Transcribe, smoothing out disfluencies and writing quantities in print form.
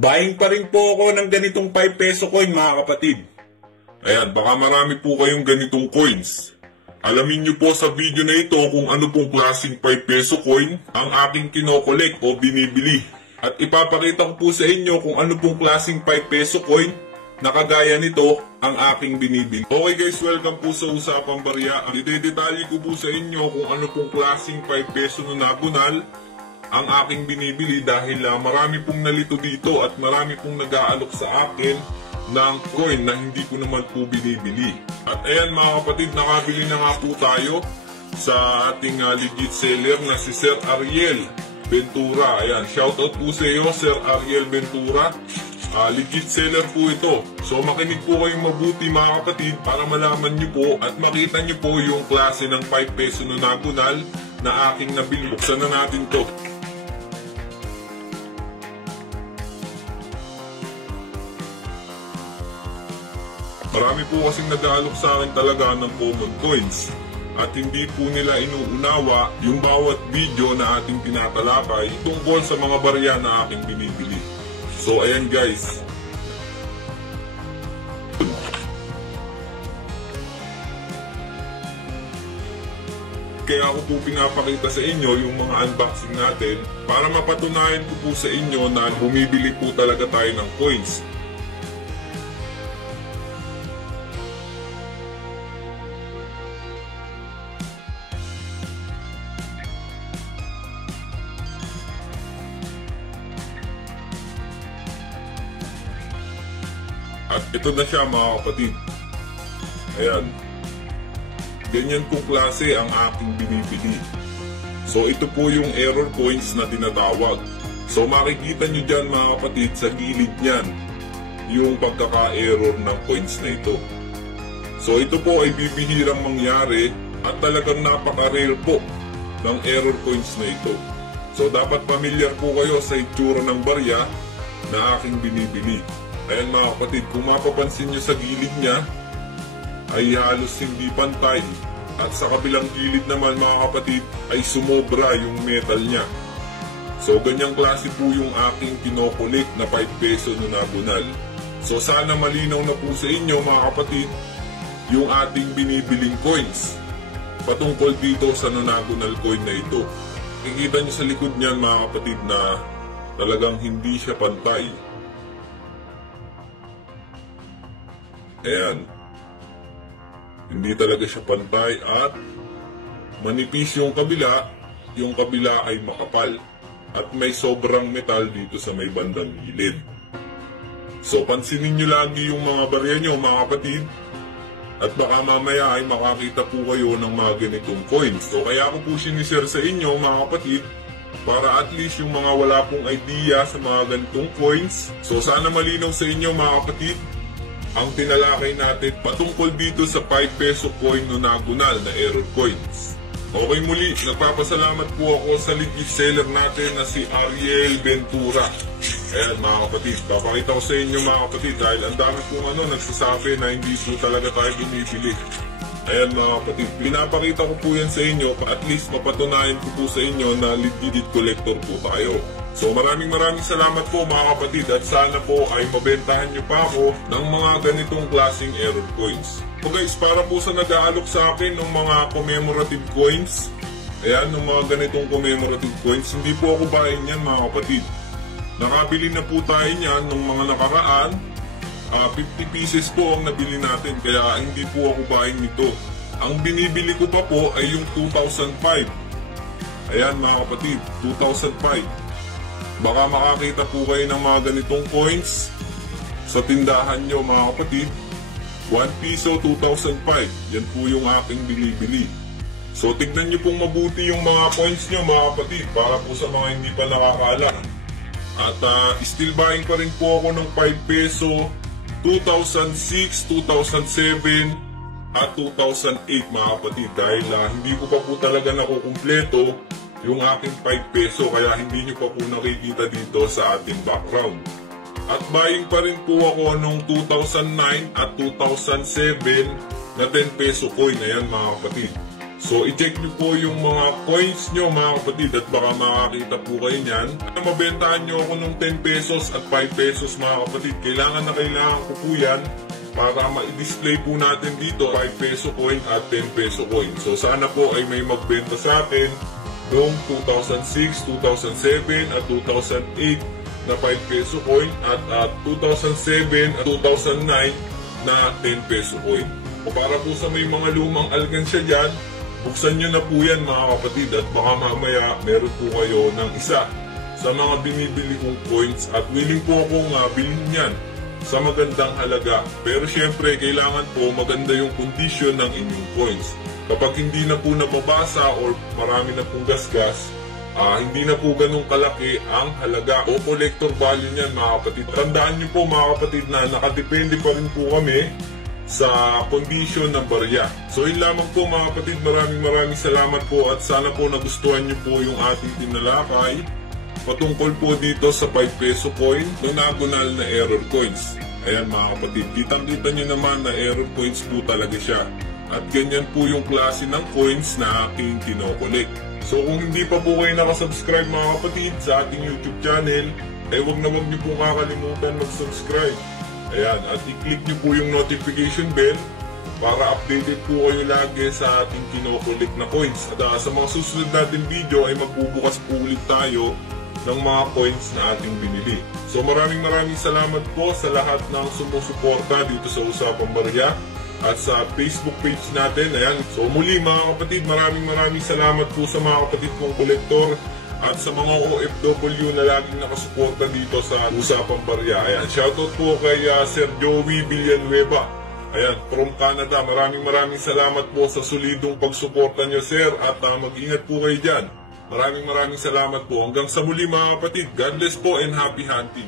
Buying pa rin po ako ng ganitong 5 peso coin mga kapatid. Ayan, baka marami po kayong ganitong coins. Alamin nyo po sa video na ito kung ano pong klaseng 5 peso coin ang aking kinokolek o binibili. At ipapakita ko po sa inyo kung ano pong klaseng 5 peso coin na kagaya nito ang aking binibili. Okay guys, welcome po sa Usapang Barya. Idedetalye ko po sa inyo kung ano pong klaseng 5 peso na nagunal ang aking binibili dahil marami pong nalito dito at marami pong nag-aalok sa akin ng coin na hindi ko naman po binibili. At ayan mga kapatid, nakabili na nga po tayo sa ating legit seller na si Sir Ariel Ventura. Ayan, shoutout po sa iyo Sir Ariel Ventura. Legit seller po ito. So makinig po kayong mabuti mga kapatid para malaman nyo po at makita nyo po yung klase ng 5 peso na nagunal na aking nabili. Buksan na natin to. Marami po kasing nag-aalok sa akin talaga ng common coins at hindi po nila inuunawa yung bawat video na ating tinatalakay tungkol sa mga barya na aking binibili. So ayan guys. Kaya ako po pinapakita sa inyo yung mga unboxing natin para mapatunayan ko po sa inyo na bumibili po talaga tayo ng coins. At ito na siya mga kapatid. Ayan. Ganyan pong klase ang aking binibili. So ito po yung error coins na tinatawag. So makikita nyo dyan mga kapatid sa gilid nyan yung pagkaka-error ng coins na ito. So ito po ay bibihirang mangyari at talagang napaka-rare po ng error coins na ito. So dapat familiar po kayo sa itsura ng barya na aking binibili. Ayan mga kapatid, kung mapapansin nyo sa gilid niya ay halos hindi pantay at sa kabilang gilid naman mga kapatid ay sumobra yung metal niya. So ganyang klase po yung aking kinokolek na 5 peso na nagunal. So sana malinaw na po sa inyo mga kapatid yung ating binibiling coins patungkol dito sa nagunal coin na ito. Kikita nyo sa likod niyan mga kapatid na talagang hindi siya pantay. Ayan. Hindi talaga siya pantay at manipis yung kabila ay makapal. At may sobrang metal dito sa may bandang gilid. So pansinin nyo lagi yung mga barya nyo mga kapatid. At baka mamaya ay makakita po kayo ng mga ganitong coins. So kaya ako po sinishare sa inyo mga kapatid para at least yung mga wala pong idea sa mga ganitong coins. So sana malinaw sa inyo mga kapatid ang tinalakay natin patungkol dito sa 5 peso coin na nagunal na error coins. Okay muli, nagpapasalamat po ako sa legit seller natin na si Ariel Ventura. Ayan mga kapatid, papakita ko sa inyo mga kapatid dahil ang dami pong nagsasabi na hindi po talaga tayo binibili. Ayan mga kapatid, pinapakita ko po yan sa inyo at least mapatunayan ko po sa inyo na legit collector po tayo. So maraming salamat po mga kapatid at sana po ay mabentahan nyo pa ako ng mga ganitong klaseng error coins. So guys, para po sa nag-aalok sa akin ng mga commemorative coins, ayan, ng mga ganitong commemorative coins, hindi po ako bayan yan mga kapatid. Nakabili na po tayo niyan ng mga nakaraan, 50 pieces po ang nabili natin kaya hindi po ako bayan nito. Ang binibili ko pa po ay yung 2005. Ayan mga kapatid, 2005. Baka makakita po kayo ng mga ganitong coins sa tindahan nyo mga kapatid. 1 piso 2005. Yan po yung aking binibili. So tignan nyo pong mabuti yung mga coins nyo mga kapatid para po sa mga hindi pa nakakaalam. At still buying pa rin po ako ng 5 peso 2006, 2007 at 2008 mga kapatid. Dahil hindi ko pa po talaga nakukumpleto yung aking 5 peso kaya hindi nyo pa po nakikita dito sa ating background. At buying pa rin po ako noong 2009 at 2007 na 10 peso coin. Ayan mga kapatid. So, i-check nyo po yung mga coins nyo mga kapatid at baka makakita po kayo niyan. Mabentahan nyo ako ng 10 pesos at 5 pesos mga kapatid. Kailangan ko po yan para ma-display po natin dito 5 peso coin at 10 peso coin. So, sana po ay may magbenta sa akin noong 2006, 2007 at 2008 na 5 peso coin at 2007 at 2009 na 10 peso coin. O para po sa may mga lumang alkansya dyan, buksan nyo na po yan mga kapatid at baka mamaya meron po kayo ng isa sa mga binibili kong coins at willing po akong bilhin yan sa magandang halaga. Pero syempre kailangan po maganda yung condition ng inyong coins. Kapag hindi na po nababasa or marami na pong gasgas, hindi na po ganun kalaki ang halaga o collector value niyan mga kapatid. Tandaan nyo po mga kapatid na nakadepende pa rin po kami sa condition ng barya. So yun lamang po mga kapatid, maraming salamat po at sana po nagustuhan nyo po yung ating tinalakay patungkol po dito sa 5 peso coin, nonagonal na error coins. Ayan mga kapatid, kitang-kita nyo naman na error coins po talaga siya. At ganyan po yung klase ng coins na aking kinokolekt. So kung hindi pa po kayo nakasubscribe mga kapatid sa ating YouTube channel, ay huwag na huwag nyo po kakalimutan mag-subscribe. Ayan, at i-click nyo po yung notification bell para updated po kayo lagi sa ating kinokolekt na coins. At sa mga susunod natin video ay magbubukas po ulit tayo ng mga coins na ating binili. So maraming salamat po sa lahat ng sumusuporta dito sa Usapang Barya at sa Facebook page natin. Ayan. So muli mga kapatid, maraming salamat po sa mga kapatid kong kolektor at sa mga OFW na laging nakasuporta dito sa Usapang Barya. Ayan, shoutout po kay Sir Joey Villanueva. Ayan, from Canada. Maraming salamat po sa solidong pagsuporta nyo, sir. At mag-ingat po kayo dyan. Maraming salamat po. Hanggang sa muli mga kapatid. God bless po and happy hunting.